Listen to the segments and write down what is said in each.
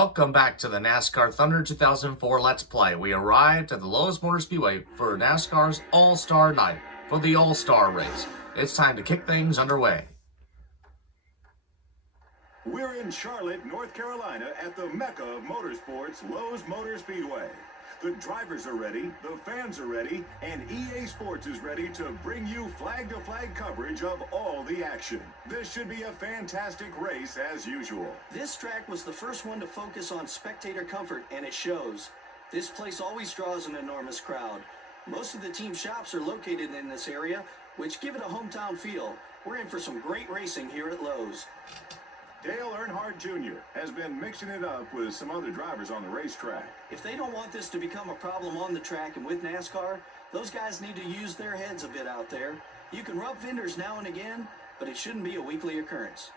Welcome back to the NASCAR Thunder 2004 Let's Play. We arrived at the Lowe's Motor Speedway for NASCAR's All-Star Night for the All-Star Race. It's time to kick things underway. We're in Charlotte, North Carolina at the Mecca of Motorsports, Lowe's Motor Speedway. The drivers are ready, the fans are ready, and EA Sports is ready to bring you flag-to-flag coverage of all the action. This should be a fantastic race as usual. This track was the first one to focus on spectator comfort, and it shows. This place always draws an enormous crowd. Most of the team shops are located in this area, which give it a hometown feel. We're in for some great racing here at Lowe's. Dale Earnhardt Jr. has been mixing it up with some other drivers on the racetrack. If they don't want this to become a problem on the track and with NASCAR, those guys need to use their heads a bit out there. You can rub fenders now and again, but it shouldn't be a weekly occurrence.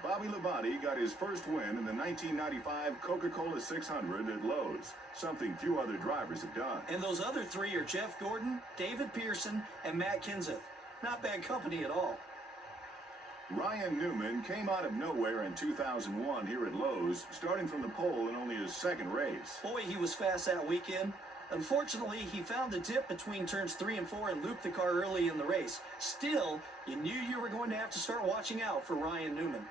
Bobby Labonte got his first win in the 1995 Coca-Cola 600 at Lowe's, something few other drivers have done. And those other three are Jeff Gordon, David Pearson, and Matt Kenseth. Not bad company at all. Ryan Newman came out of nowhere in 2001 here at Lowe's, starting from the pole in only his second race. Boy, he was fast that weekend. Unfortunately, he found the dip between turns 3 and 4 and looped the car early in the race. Still, you knew you were going to have to start watching out for Ryan Newman.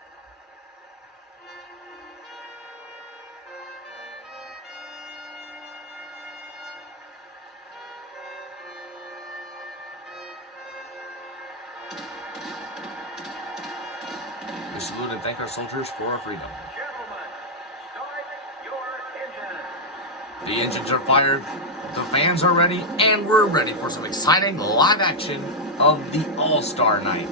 We salute and thank our soldiers for our freedom. Gentlemen, start your engines. The engines are fired, the fans are ready, and we're ready for some exciting live action of the All-Star Night.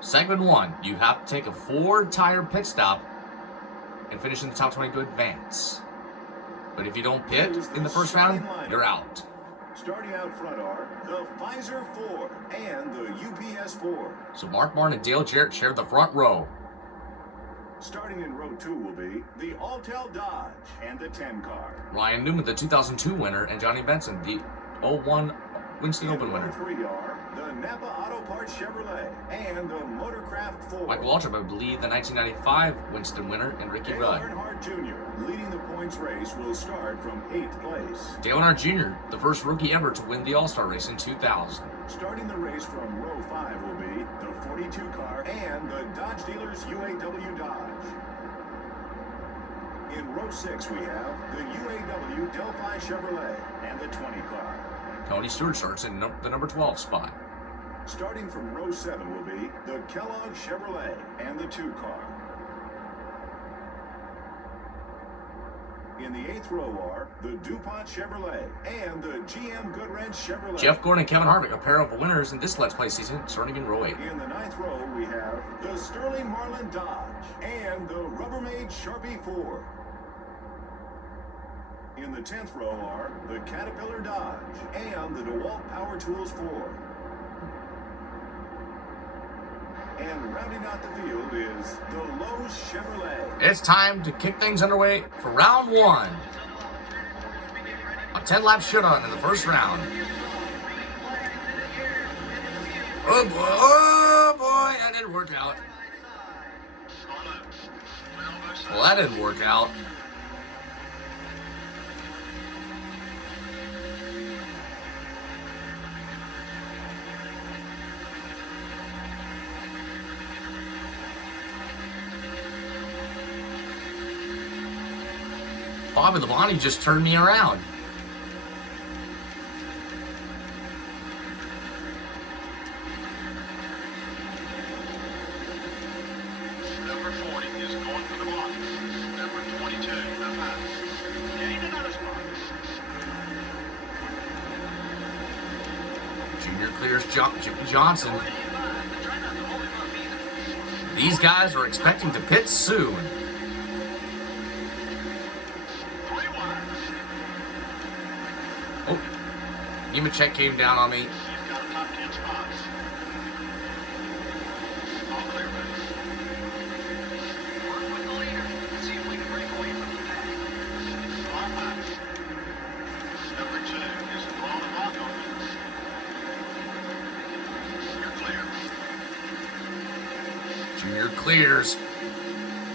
Segment 1, you have to take a 4-tire pit stop and finish in the top 20 to advance. But if you don't pit in the first round, you're out. Starting out front are the Pfizer 4 and the UPS 4. So Mark Martin and Dale Jarrett share the front row. Starting in row 2 will be the Altel Dodge and the 10 car. Ryan Newman, the 2002 winner, and Johnny Benson, the 01 Winston Open In winner. row 3 are the Napa Auto Parts Chevrolet and the Motorcraft 4. Mike Waltrip, I believe, the 1995 Winston winner, and Ricky Dale Rudd. Earnhardt Jr. leading the points race will start from 8th place. Dale Earnhardt Jr., the first rookie ever to win the All-Star race in 2000. Starting the race from row 5 will be the 42 car and the Dodge Dealers UAW Dodge. In row 6 we have the UAW Delphi Chevrolet and the 20 car. Tony Stewart starts in the number 12 spot. Starting from row 7 will be the Kellogg Chevrolet and the 2 car. In the 8th row are the DuPont Chevrolet and the GM Goodwrench Chevrolet. Jeff Gordon and Kevin Harvick, a pair of winners in this Let's Play season, starting in row 8. In the 9th row we have the Sterling Marlin Dodge and the Rubbermaid Sharpie 4. In the 10th row are the Caterpillar Dodge and the DeWalt Power Tools 4. And rounding out the field is the Lowe's Chevrolet. It's time to kick things underway for round 1. A 10-lap showdown in the first round. Oh boy, that didn't work out. Well, that didn't work out. Bobby Labonte just turned me around. Number 40 is going for the box. Number 22, the pass. Gain another spot. Junior clears Jimmy Johnson. These guys are expecting to pit soon. Oh, Nemechek came down on me. You've got a top 10 spots. All clear, buddies. Work with the leader. See if we can break away from the pack. Small pass. Number 2 is blowing the block on you. You're clear. Jr. clears.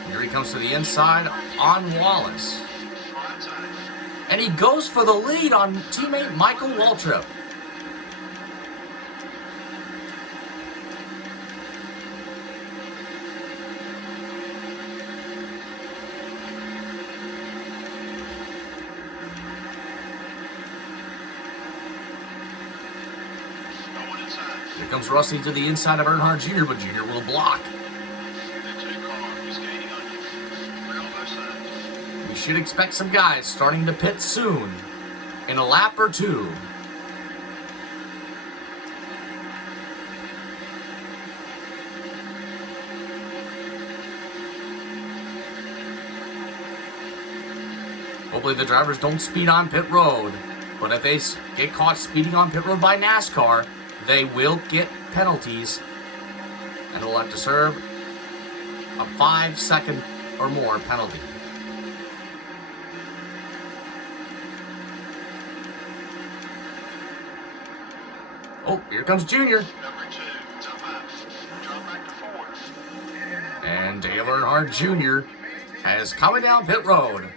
Here he comes to the inside on Wallace. And he goes for the lead on teammate Michael Waltrip. Here comes Rusty to the inside of Earnhardt Jr., but Jr. will block. We should expect some guys starting to pit soon, in a lap or two. Hopefully the drivers don't speed on pit road, but if they get caught speeding on pit road by NASCAR, they will get penalties, and they'll have to serve a 5-second or more penalty. Oh, here comes Junior. And Dale Earnhardt Jr. has coming down pit road.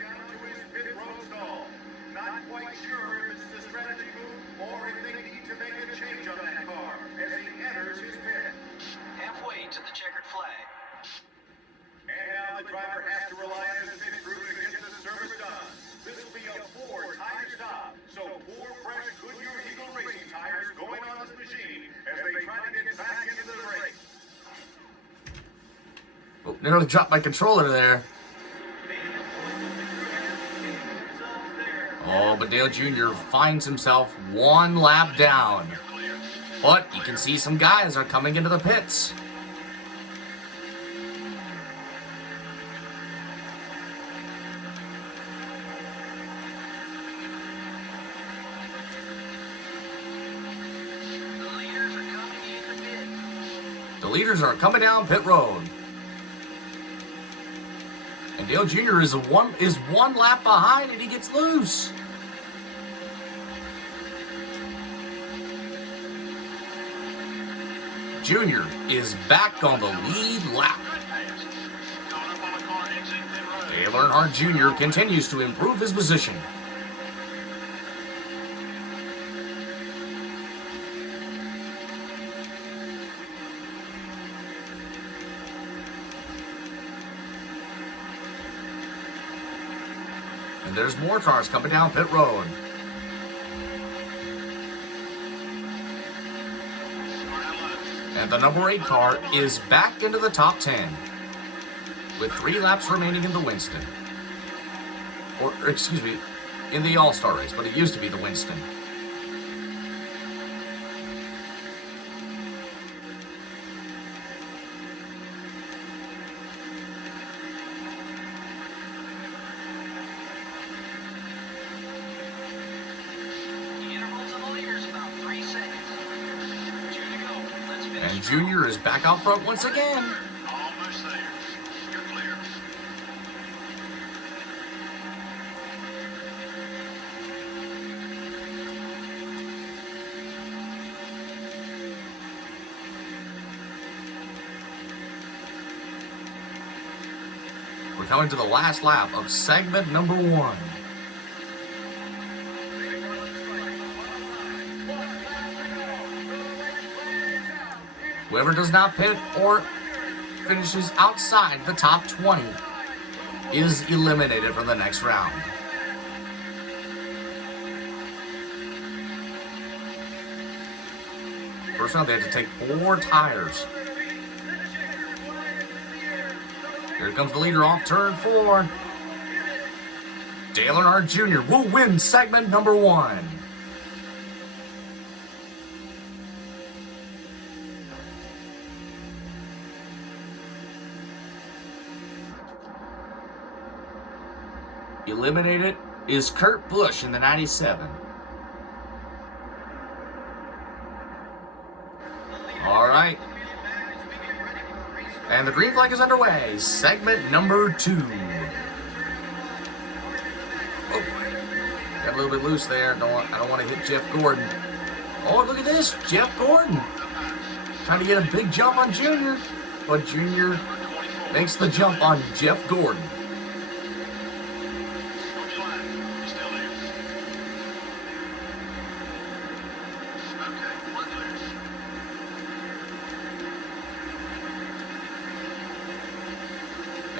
Driver has to rely on his pit crew to get the service done. This will be a 4-tire stop, so 4 fresh Goodyear Eagle Racing tires going on this machine as they try to get back into the race. Oh, nearly dropped my controller there. Oh, but Dale Jr. finds himself 1 lap down. But you can see some guys are coming into the pits. The leaders are coming down pit road. And Dale Jr. is one lap behind and he gets loose. Jr. is back on the lead lap. Dale Earnhardt Jr. continues to improve his position. And there's more cars coming down pit road. And the number 8 car is back into the top 10 with 3 laps remaining in the Winston. Or, excuse me, in the All-Star race, but it used to be the Winston. And Junior is back out front once again. Almost there. You're clear. We're coming to the last lap of segment number 1. Whoever does not pit or finishes outside the top 20 is eliminated from the next round. First round, they had to take 4 tires. Here comes the leader off turn 4. Dale Earnhardt Jr. will win segment number 1. Eliminated is Kurt Busch in the 97. All right. And the green flag is underway. Segment number 2. Oh, got a little bit loose there. I don't want to hit Jeff Gordon. Oh, look at this. Jeff Gordon trying to get a big jump on Junior. but Jr. makes the jump on Jeff Gordon. On your line. You still there? Okay, we're clear.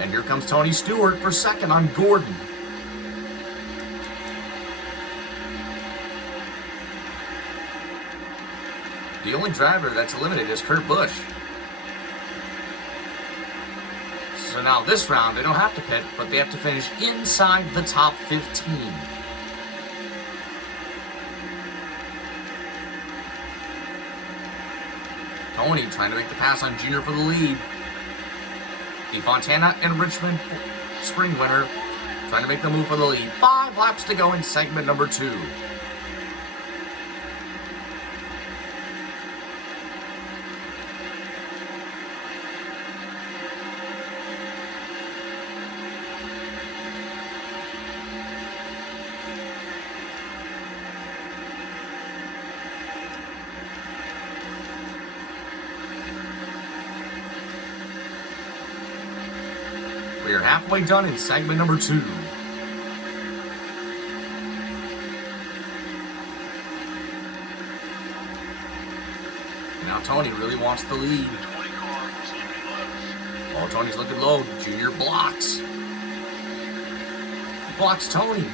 And here comes Tony Stewart for second on Gordon. The only driver that's eliminated is Kurt Busch. So now this round, they don't have to pit, but they have to finish inside the top 15. Tony trying to make the pass on Junior for the lead. The Fontana and Richmond Spring winner trying to make the move for the lead. 5 laps to go in segment number 2. We are halfway done in segment number 2. Now Tony really wants the lead. 20 car is looking low. Oh, Tony's looking low. Junior blocks. He blocks Tony.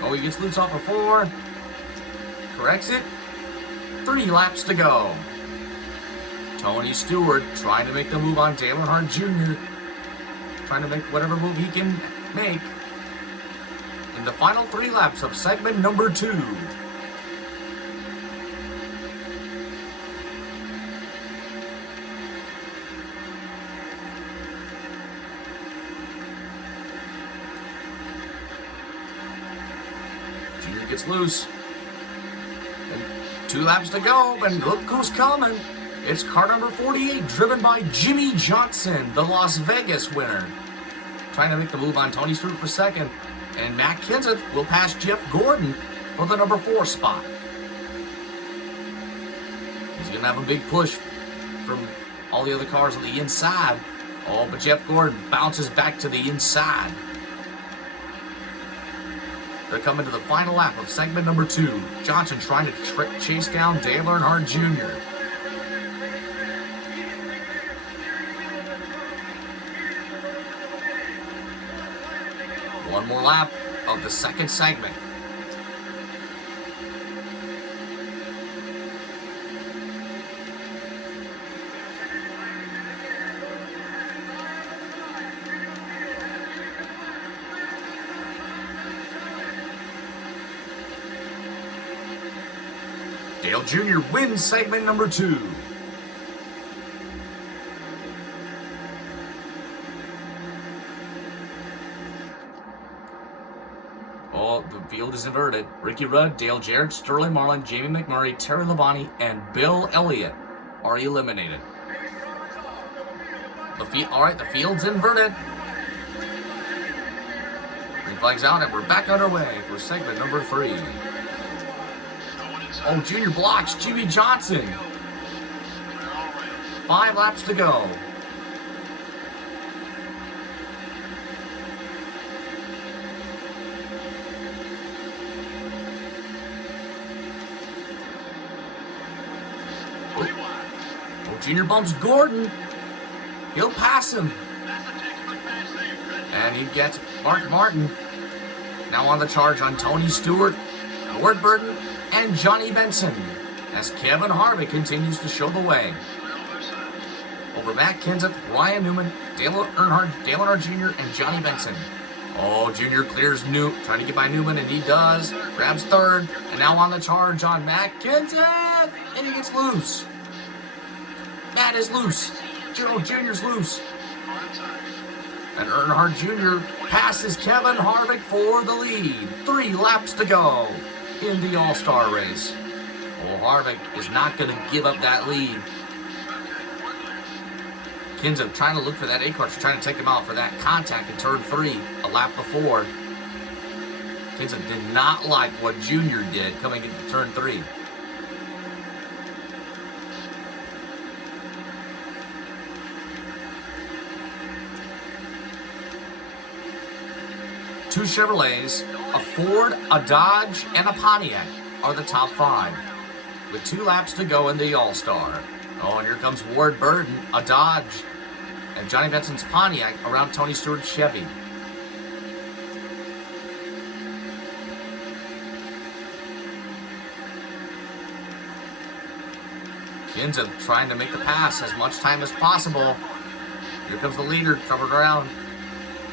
Oh, he gets loose off of 4. Corrects it. 3 laps to go. Tony Stewart trying to make the move on Dale Earnhardt Jr. Trying to make whatever move he can make in the final 3 laps of segment number 2. Junior gets loose. 2 laps to go, and look who's coming. It's car number 48, driven by Jimmy Johnson, the Las Vegas winner. Trying to make the move on Tony Stewart for second. And Matt Kenseth will pass Jeff Gordon for the number 4 spot. He's going to have a big push from all the other cars on the inside. Oh, but Jeff Gordon bounces back to the inside. They're coming to the final lap of segment number 2. Johnson trying to chase down Dale Earnhardt Jr. One more lap of the second segment. Dale Jr. wins segment number 2. Oh, the field is inverted. Ricky Rudd, Dale Jarrett, Sterling Marlin, Jamie McMurray, Terry Labonte, and Bill Elliott are eliminated. The field's inverted. Green flag's out, and we're back underway for segment number 3. Oh, Junior blocks Jimmy Johnson. 5 laps to go. Oh, Junior bumps Gordon. He'll pass him. And he gets Mark Martin. Now on the charge on Tony Stewart, Ward Burton, and Johnny Benson, as Kevin Harvick continues to show the way. Over Matt Kenseth, Ryan Newman, Dale Earnhardt Jr., and Johnny Benson. Oh, Junior clears trying to get by Newman, and he does. Grabs third, and now on the charge on Matt Kenseth, and he gets loose. Matt is loose. Junior's loose. And Earnhardt Jr. passes Kevin Harvick for the lead. 3 laps to go in the All-Star race. Well, Harvick is not going to give up that lead. Kenseth trying to look for that A-car, trying to take him out for that contact in turn 3 a lap before. Kenseth did not like what Junior did coming into turn 3. Two Chevrolets, a Ford, a Dodge, and a Pontiac are the top 5, with 2 laps to go in the All-Star. Oh, and here comes Ward Burton, a Dodge, and Johnny Benson's Pontiac around Tony Stewart's Chevy. Kenseth trying to make the pass as much time as possible. Here comes the leader covered around.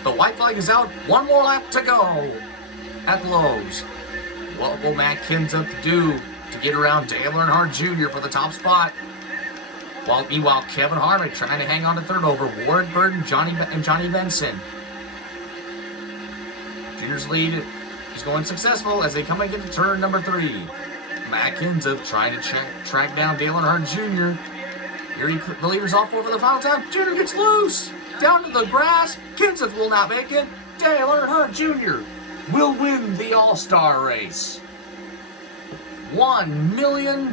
The white flag is out. 1 more lap to go at Lowe's. What will Matt Kenseth do to get around Dale Earnhardt Jr. for the top spot? Meanwhile, Kevin Harvick trying to hang on to third over Ward Burton, and Johnny Benson. Junior's lead is going successful as they come into turn number 3. Matt Kenseth trying to track down Dale Earnhardt Jr. Here the leader's off for the final time. Junior gets loose. Down to the grass. Kenseth will not make it. Dale Earnhardt Jr. will win the All-Star race. $1 million.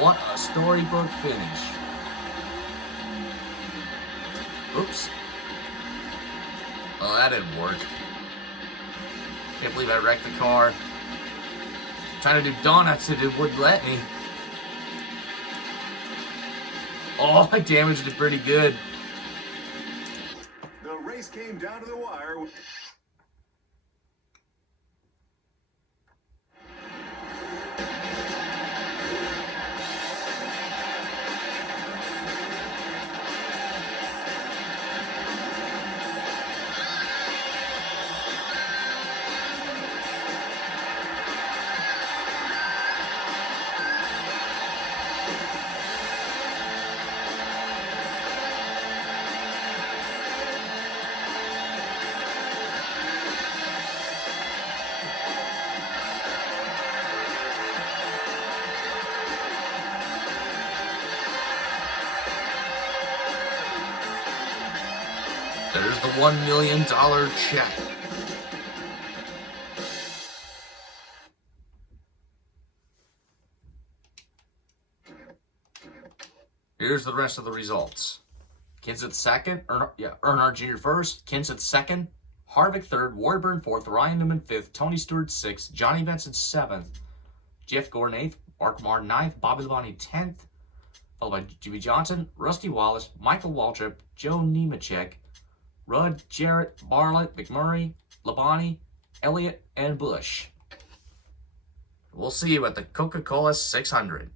What a storybook finish. Oops. Oh, that didn't work. Can't believe I wrecked the car. Trying to do donuts and it wouldn't let me. Oh, I damaged it pretty good. The race came down to the wire. There's the $1 million check. Here's the rest of the results. Kenseth second, Earnhardt Jr. first, Kenseth second, Harvick third, Warburton fourth, Ryan Newman fifth, Tony Stewart sixth, Johnny Benson seventh, Jeff Gordon eighth, Mark Martin ninth, Bobby Labonte 10th, followed by Jimmy Johnson, Rusty Wallace, Michael Waltrip, Joe Nemechek, Rudd, Jarrett, Bartlett, McMurray, Labonte, Elliott, and Busch. We'll see you at the Coca-Cola 600.